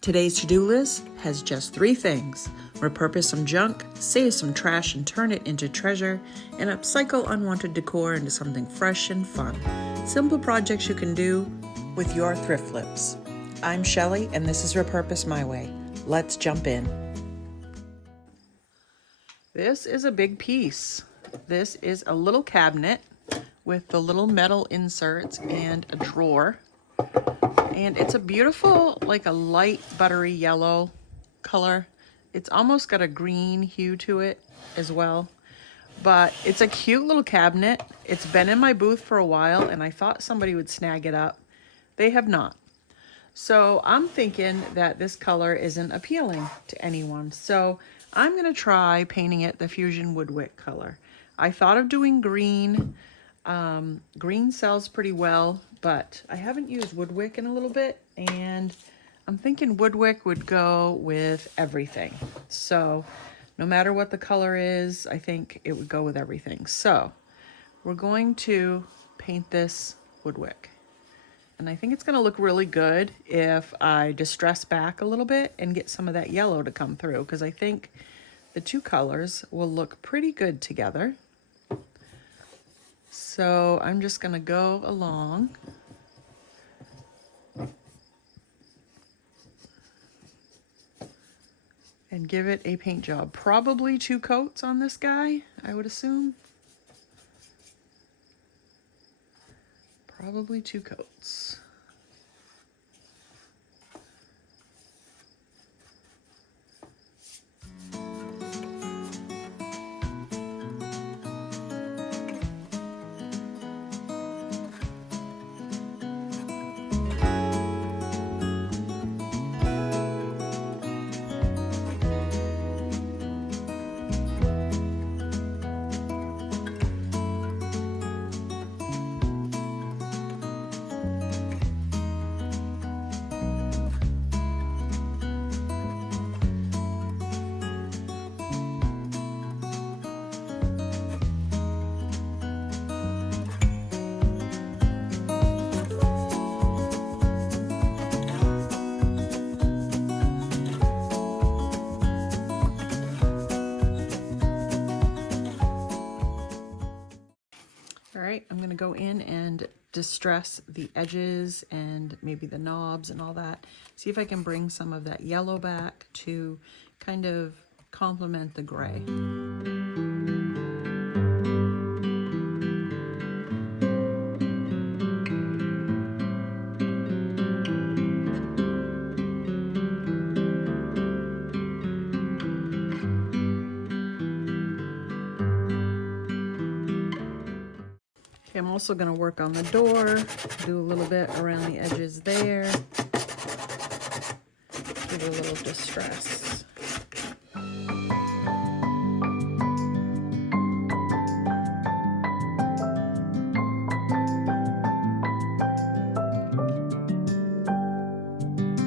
Today's to-do list has just 3 things: repurpose some junk, save some trash and turn it into treasure, and upcycle unwanted decor into something fresh and fun. Simple projects you can do with your thrift flips. I'm Shelly, and this is Repurpose My Way. Let's jump in. This is a big piece. This is a little cabinet with the little metal inserts and a drawer. And it's a beautiful, like a light buttery yellow color. It's almost got a green hue to it as well. But it's a cute little cabinet. It's been in my booth for a while and I thought somebody would snag it up. They have not. So I'm thinking that this color isn't appealing to anyone. So I'm gonna try painting it the Fusion Woodwick color. I thought of doing green. Green sells pretty well, but I haven't used Woodwick in a little bit, and I'm thinking Woodwick would go with everything. So no matter what the color is, I think it would go with everything. So we're going to paint this Woodwick. And I think it's going to look really good if I distress back a little bit and get some of that yellow to come through, because I think the 2 colors will look pretty good together. So I'm just going to go along and give it a paint job. Probably 2 coats on this guy, I would assume. Probably 2 coats. All right, I'm gonna go in and distress the edges and maybe the knobs and all that. See if I can bring some of that yellow back to kind of complement the gray. I'm also going to work on the door, do a little bit around the edges there, give it a little distress.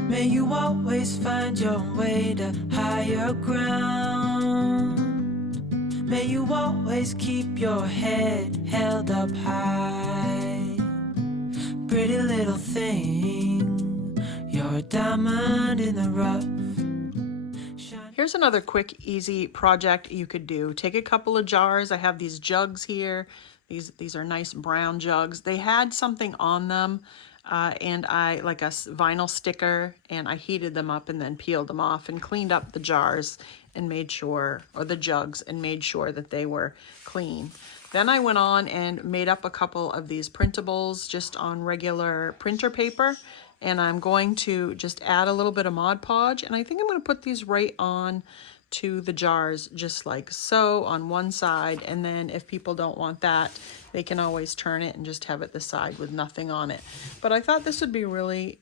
May you always find your way to higher ground. May you always keep your head held up high. Pretty little thing, you're a diamond in the rough. Here's another quick, easy project you could do. Take a couple of jars. I have these jugs here. These are nice brown jugs. They had something on them, and I like a vinyl sticker, and I heated them up and then peeled them off and cleaned up the jars and made sure, or the jugs, and made sure that they were clean. Then I went on and made up a couple of these printables just on regular printer paper, and I'm going to just add a little bit of Mod Podge, and I think I'm going to put these right on to the jars just like so on one side, and then if people don't want that, they can always turn it and just have it the side with nothing on it. But I thought this would be really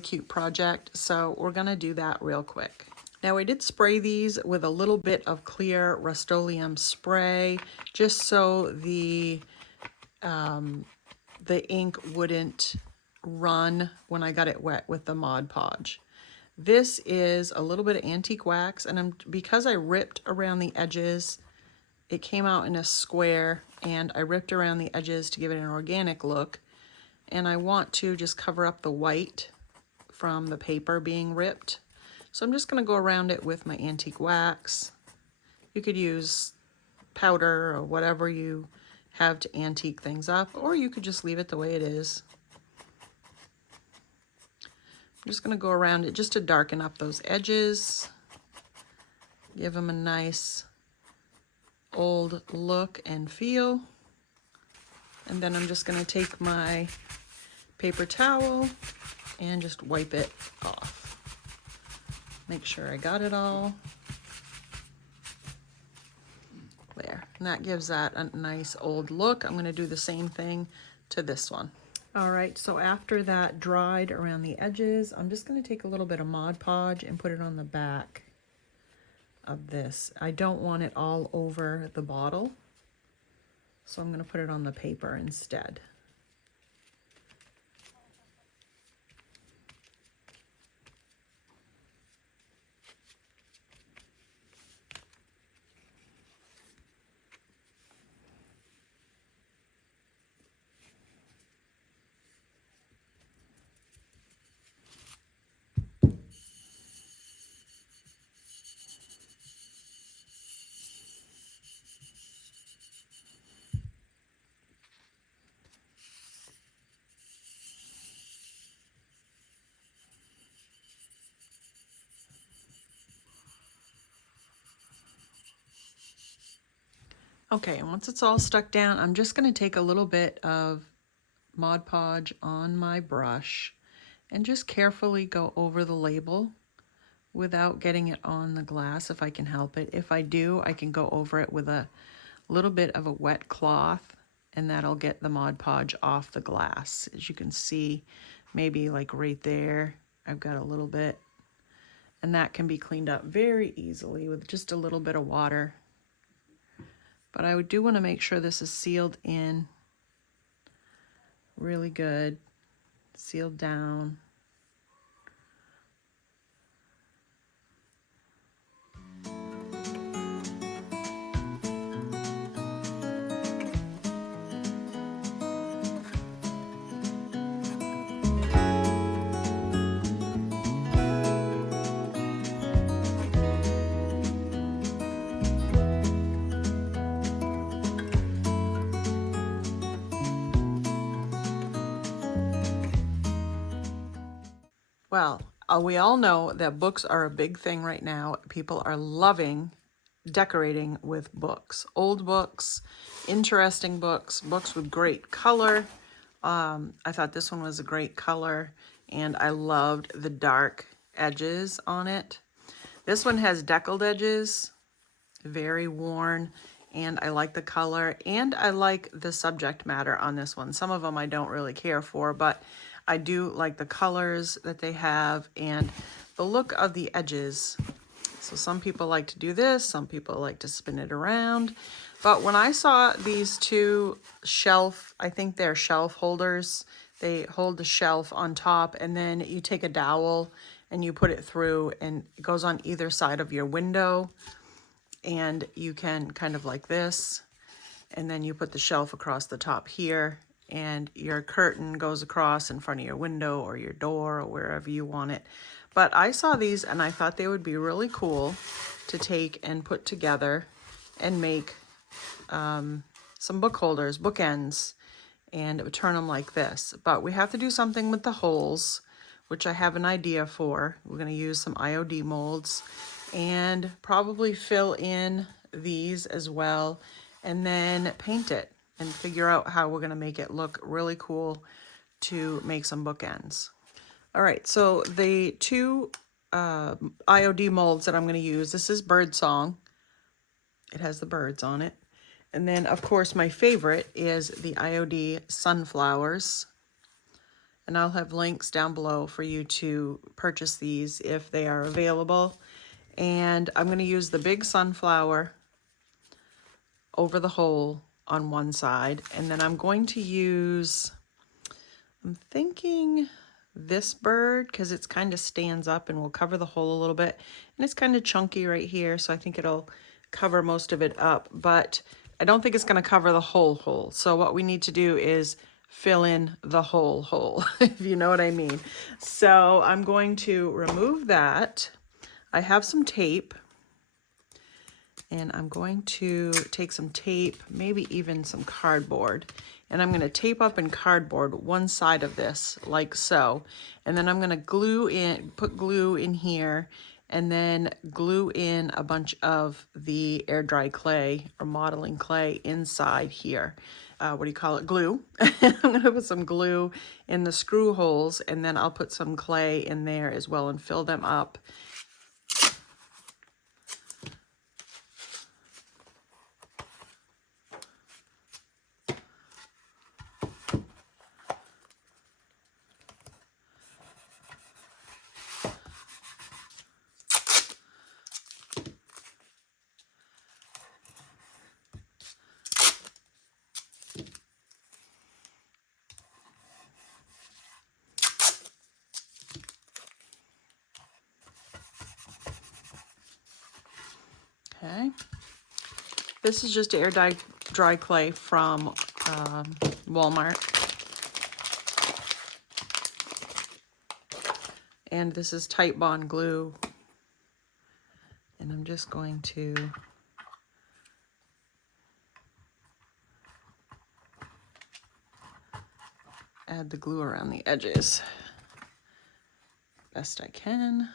cute project, so we're gonna do that real quick. Now I did spray these with a little bit of clear Rust-Oleum spray just so the ink wouldn't run when I got it wet with the Mod Podge. This is a little bit of antique wax, and because I ripped around the edges, it came out in a square, and I ripped around the edges to give it an organic look. And I want to just cover up the white from the paper being ripped. So I'm just going to go around it with my antique wax. You could use powder or whatever you have to antique things up, or you could just leave it the way it is. I'm just going to go around it just to darken up those edges, give them a nice old look and feel. And then I'm just going to take my paper towel and just wipe it off. Make sure I got it all. There, and that gives that a nice old look. I'm going to do the same thing to this one. All right, so after that dried around the edges, I'm just going to take a little bit of Mod Podge and put it on the back of this. I don't want it all over the bottle, so I'm going to put it on the paper instead. Okay, and once it's all stuck down, I'm just going to take a little bit of Mod Podge on my brush and just carefully go over the label without getting it on the glass if I can help it. If I do, I can go over it with a little bit of a wet cloth, and that'll get the Mod Podge off the glass. As you can see, maybe like right there, I've got a little bit, and that can be cleaned up very easily with just a little bit of water. But I do want to make sure this is sealed in really good, sealed down. Well, we all know that books are a big thing right now. People are loving decorating with books. Old books, interesting books, books with great color. I thought this one was a great color, and I loved the dark edges on it. This one has deckled edges, very worn, and I like the color, and I like the subject matter on this one. Some of them I don't really care for, but I do like the colors that they have and the look of the edges. So some people like to do this, some people like to spin it around. But when I saw these two shelf, I think they're shelf holders, they hold the shelf on top, and then you take a dowel and you put it through, and it goes on either side of your window, and you can kind of like this, and then you put the shelf across the top here, and your curtain goes across in front of your window or your door or wherever you want it. But I saw these and I thought they would be really cool to take and put together and make some book holders, bookends, and it would turn them like this. But we have to do something with the holes, which I have an idea for. We're going to use some IOD molds and probably fill in these as well, and then paint it and figure out how we're going to make it look really cool to make some bookends. All right, so the two IOD molds that I'm going to use, this is Birdsong. It has the birds on it. And then, of course, my favorite is the IOD Sunflowers. And I'll have links down below for you to purchase these if they are available. And I'm going to use the big sunflower over the hole on one side, and then I'm going to use, I'm thinking this bird, because it's kind of stands up and will cover the hole a little bit, and it's kind of chunky right here, so I think it'll cover most of it up, but I don't think it's going to cover the whole hole. So what we need to do is fill in the whole hole, if you know what I mean. So I'm going to remove that. I have some tape, and I'm going to take some tape, maybe even some cardboard, and I'm going to tape up in cardboard one side of this like so, and then I'm going to put glue in here, and then glue in a bunch of the air dry clay or modeling clay inside here. What do you call it? Glue. I'm going to put some glue in the screw holes, and then I'll put some clay in there as well and fill them up. Okay, this is just air dry clay from Walmart, and this is Type Bond glue, and I'm just going to add the glue around the edges best I can.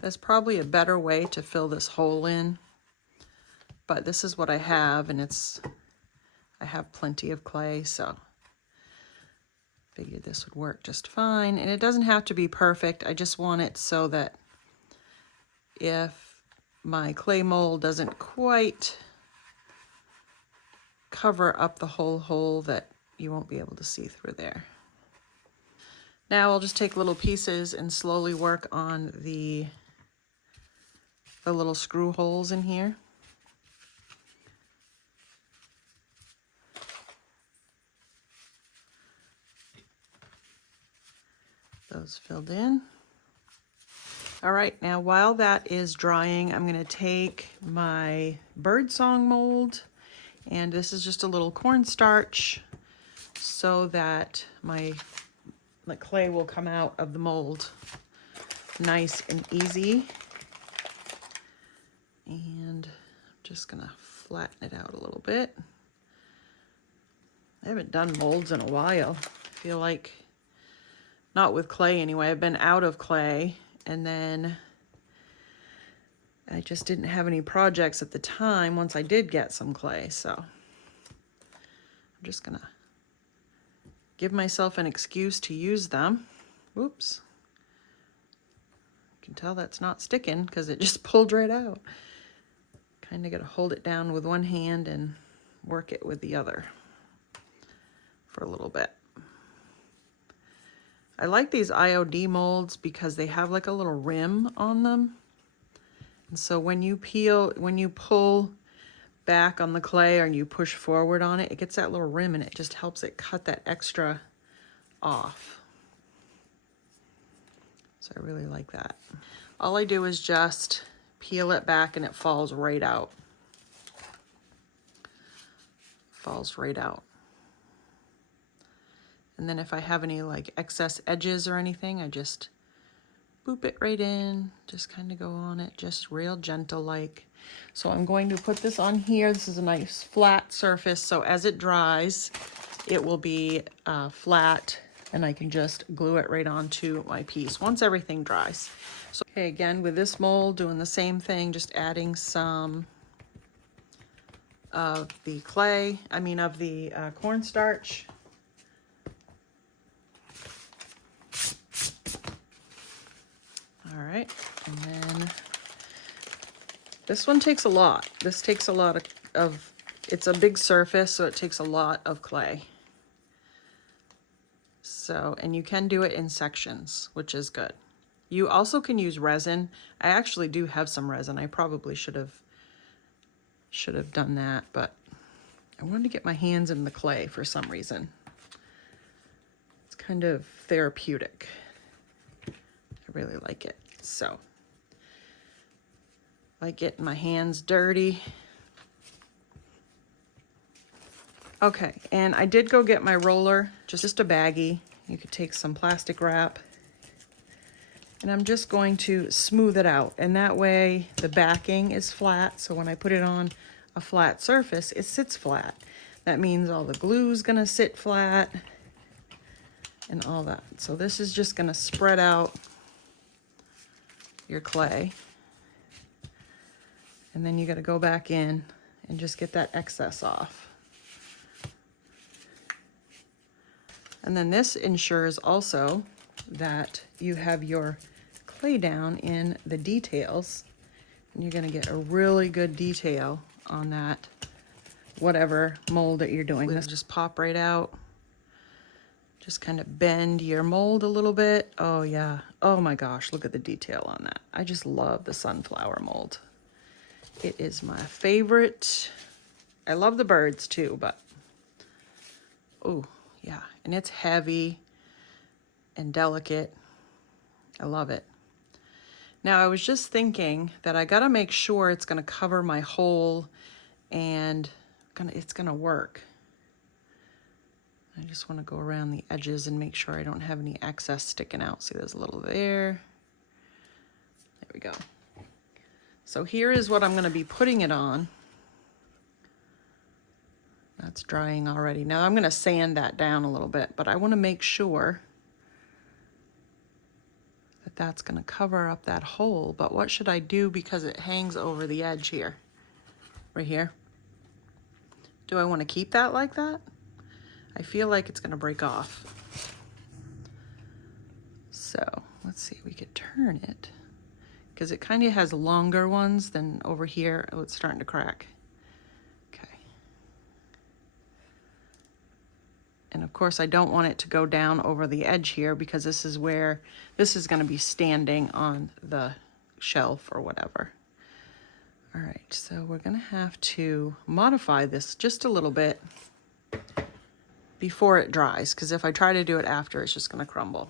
There's probably a better way to fill this hole in, but this is what I have, and I have plenty of clay, so figured this would work just fine. And it doesn't have to be perfect. I just want it so that if my clay mold doesn't quite cover up the whole hole, that you won't be able to see through there. Now I'll just take little pieces and slowly work on the little screw holes in here. Those filled in. All right, now while that is drying, I'm gonna take my birdsong mold, and this is just a little cornstarch so that my clay will come out of the mold nice and easy. And I'm just gonna flatten it out a little bit. I haven't done molds in a while. I feel like, not with clay anyway. I've been out of clay, and then I just didn't have any projects at the time once I did get some clay. So I'm just gonna give myself an excuse to use them. Whoops. You can tell that's not sticking because it just pulled right out. Kind of got to hold it down with one hand and work it with the other for a little bit. I like these IOD molds because they have like a little rim on them. And so when you pull back on the clay or you push forward on it, it gets that little rim and it just helps it cut that extra off. So I really like that. All I do is just peel it back and it falls right out. Falls right out. And then if I have any like excess edges or anything, I just boop it right in, just kind of go on it, just real gentle like. So I'm going to put this on here. This is a nice flat surface, so as it dries, it will be flat, and I can just glue it right onto my piece once everything dries. So, okay, again, with this mold, doing the same thing, just adding some of the clay, of the cornstarch. All right, and then this one takes a lot. This takes a lot of, it's a big surface, so it takes a lot of clay. So, and you can do it in sections, which is good. You also can use resin. I actually do have some resin. I probably should have done that, but I wanted to get my hands in the clay for some reason. It's kind of therapeutic. I really like it. So, I get my hands dirty. Okay, and I did go get my roller, just a baggie. You could take some plastic wrap. And I'm just going to smooth it out. And that way the backing is flat. So when I put it on a flat surface, it sits flat. That means all the glue's gonna sit flat and all that. So this is just gonna spread out your clay. And then you gotta go back in and just get that excess off. And then this ensures also that you have your clay down in the details, and you're going to get a really good detail on that, whatever mold that you're doing. This just pop right out. Just kind of bend your mold a little bit. Oh yeah. Oh my gosh, look at the detail on that. I just love the sunflower mold. It is my favorite. I love the birds too, but oh yeah, and it's heavy and delicate. I love it. Now I was just thinking that I gotta make sure it's gonna cover my hole and it's gonna work. I just wanna go around the edges and make sure I don't have any excess sticking out. See, there's a little there. There we go. So here is what I'm gonna be putting it on. That's drying already. Now I'm gonna sand that down a little bit, but I wanna make sure that that's gonna cover up that hole. But what should I do because it hangs over the edge here, right here? Do I wanna keep that like that? I feel like it's gonna break off. So let's see, we could turn it because it kind of has longer ones than over here. Oh, it's starting to crack. And of course I don't want it to go down over the edge here because this is where this is going to be standing on the shelf or whatever. All right, so we're going to have to modify this just a little bit before it dries, because if I try to do it after, it's just going to crumble.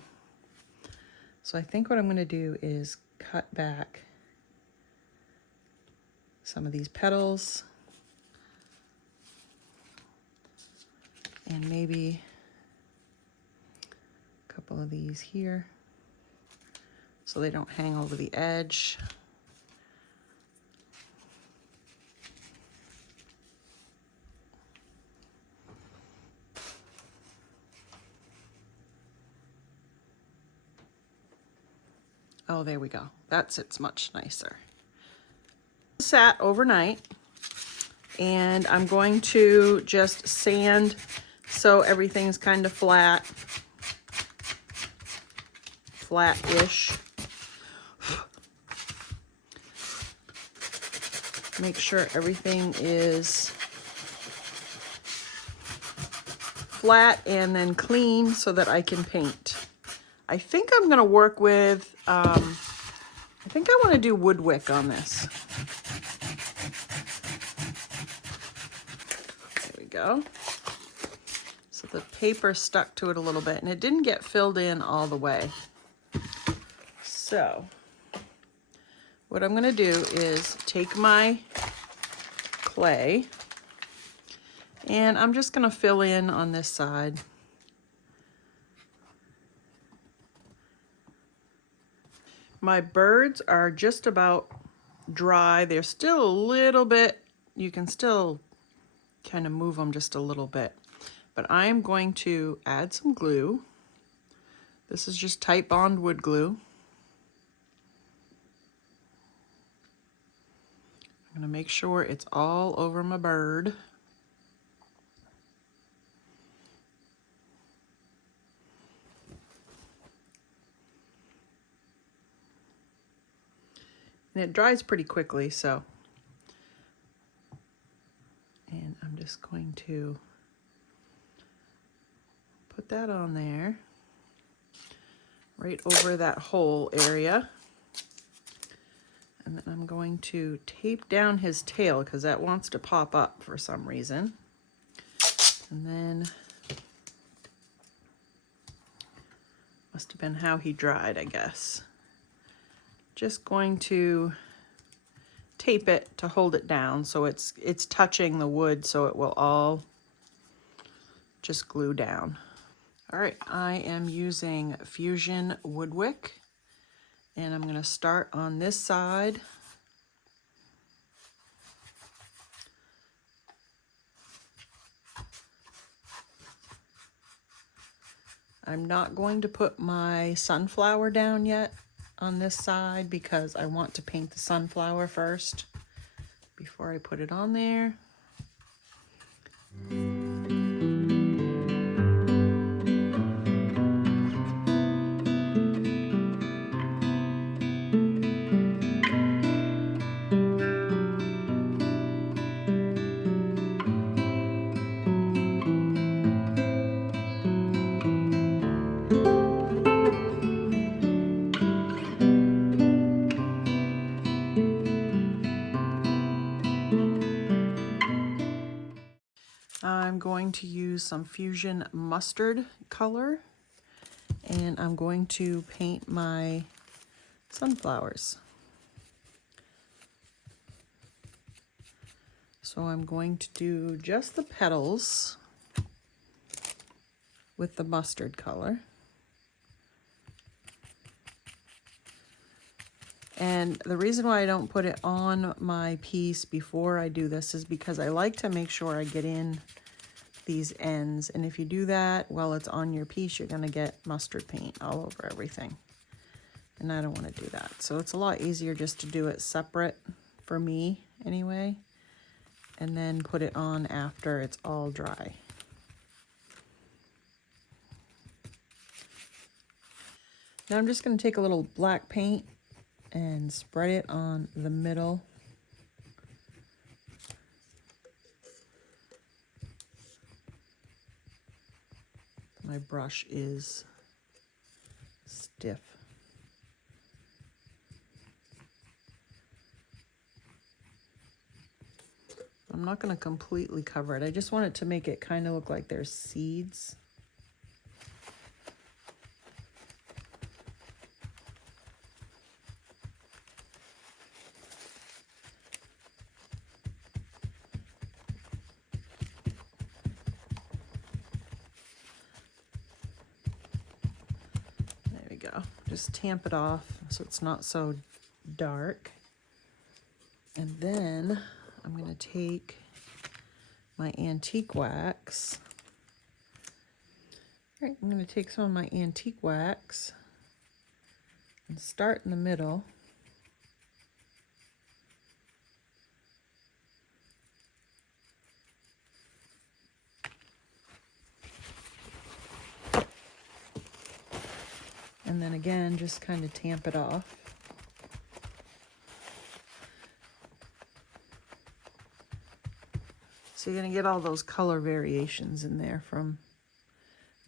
So I think what I'm going to do is cut back some of these petals. And maybe a couple of these here so they don't hang over the edge. Oh, there we go. That sits much nicer. Sat overnight, and I'm going to just sand so everything's kind of flat-ish. Make sure everything is flat and then clean so that I can paint. I think I'm gonna work with, I think I wanna do wood wick on this. There we go. So the paper stuck to it a little bit and it didn't get filled in all the way. So what I'm gonna do is take my clay and I'm just gonna fill in on this side. My birds are just about dry. They're still a little bit, you can still kind of move them just a little bit. But I am going to add some glue. This is just Type Bond wood glue. I'm going to make sure it's all over my bird. And it dries pretty quickly, so. And I'm just going to put that on there, right over that hole area. And then I'm going to tape down his tail because that wants to pop up for some reason. And then, must have been how he dried, I guess. Just going to tape it to hold it down so it's touching the wood, so it will all just glue down. All right, I am using Fusion Wood Wick, and I'm gonna start on this side. I'm not going to put my sunflower down yet on this side because I want to paint the sunflower first before I put it on there. I'm going to use some Fusion Mustard color, and I'm going to paint my sunflowers. So I'm going to do just the petals with the mustard color. And the reason why I don't put it on my piece before I do this is because I like to make sure I get in these ends. And if you do that while it's on your piece, you're gonna get mustard paint all over everything. And I don't wanna do that. So it's a lot easier just to do it separate for me anyway, and then put it on after it's all dry. Now I'm just gonna take a little black paint and spread it on the middle. My brush is stiff. I'm not going to completely cover it. I just want it to make it kind of look like there's seeds. Just tamp it off so it's not so dark. And then I'm going to take my antique wax. All right, I'm going to take some of my antique wax and start in the middle. And then again, just kind of tamp it off. So you're going to get all those color variations in there from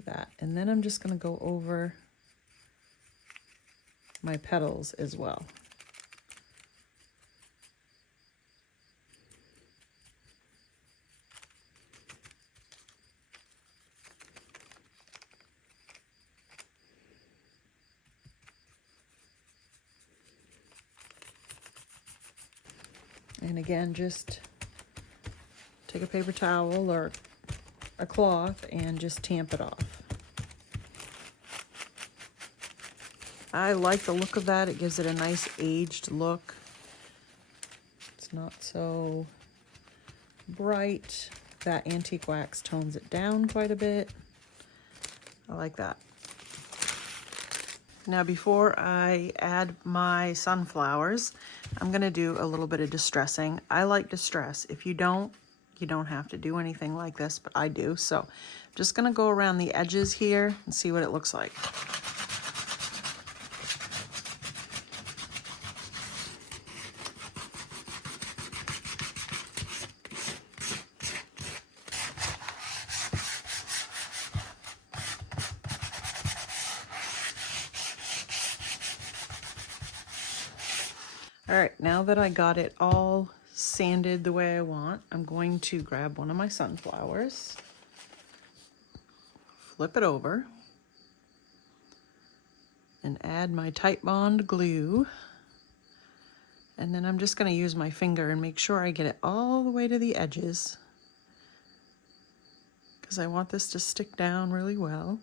that. And then I'm just going to go over my petals as well. And again, just take a paper towel or a cloth and just tamp it off. I like the look of that. It gives it a nice aged look. It's not so bright. That antique wax tones it down quite a bit. I like that. Now before I add my sunflowers, I'm gonna do a little bit of distressing. I like distress. If you don't, you don't have to do anything like this, but I do. So I'm just gonna go around the edges here and see what it looks like. All right, now that I got it all sanded the way I want, I'm going to grab one of my sunflowers. flip it over and add my Titebond glue. And then I'm just going to use my finger and make sure I get it all the way to the edges, because I want this to stick down really well.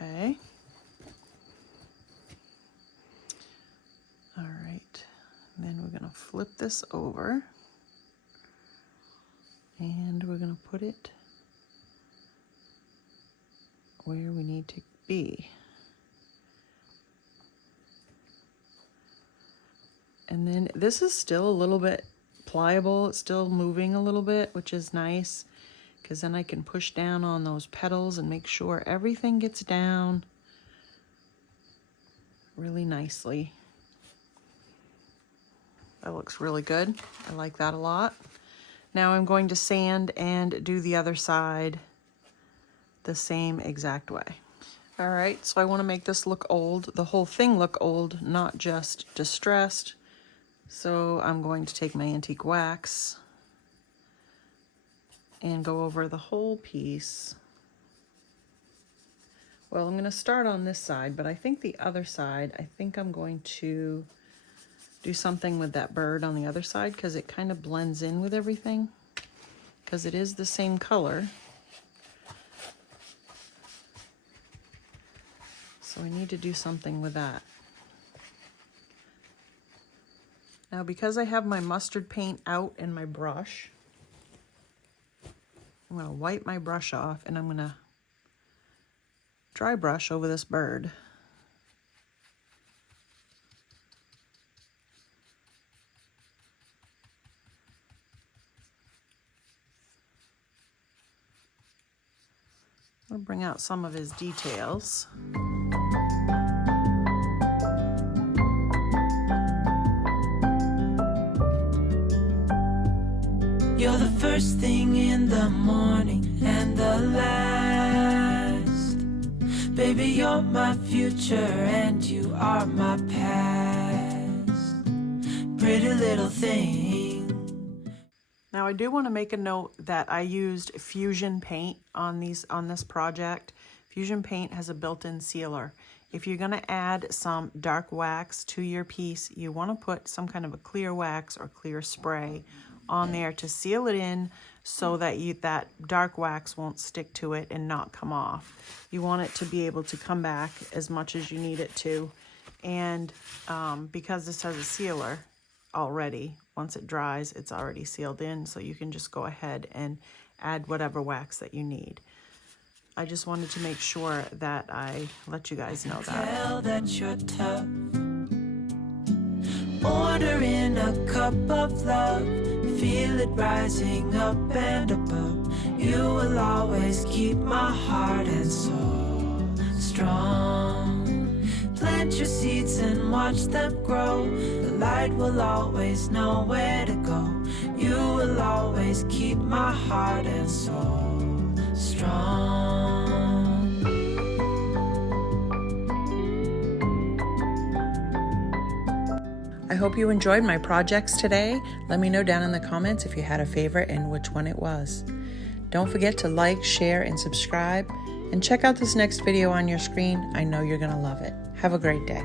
Okay. All right. And then we're going to flip this over. And we're going to put it where we need to be. And then this is still a little bit pliable. It's still moving a little bit, which is nice, because then I can push down on those petals and make sure everything gets down really nicely. That looks really good. I like that a lot. Now I'm going to sand and do the other side the same exact way. All right, so I want to make this look old, the whole thing look old, not just distressed. So I'm going to take my antique wax and go over the whole piece. Well, I'm going to start on this side, but I think the other side, I think I'm going to do something with that bird on the other side, because it kind of blends in with everything, because it is the same color. So I need to do something with that. Now, because I have my mustard paint out in my brush, I'm going to wipe my brush off and I'm going to dry brush over this bird. I'll bring out some of his details. You're the first thing in the morning and the last. Baby, you're my future and you are my past. Pretty little thing. Now I do want to make a note that I used Fusion paint on this project. Fusion paint has a built-in sealer. If you're going to add some dark wax to your piece, you want to put some kind of a clear wax or clear spray on there to seal it in, so that that dark wax won't stick to it and not come off. You want it to be able to come back as much as you need it to. And because this has a sealer already, once it dries, it's already sealed in, so you can just go ahead and add whatever wax that you need. I just wanted to make sure that I let you guys know that. Tell that you're tough. Order in a cup of love. Feel it rising up and above. You will always keep my heart and soul strong. Plant your seeds and watch them grow. The light will always know where to go. You will always keep my heart and soul strong. I hope you enjoyed my projects today. Let me know down in the comments if you had a favorite and which one it was. Don't forget to like, share, and subscribe. And check out this next video on your screen. I know you're going to love it. Have a great day.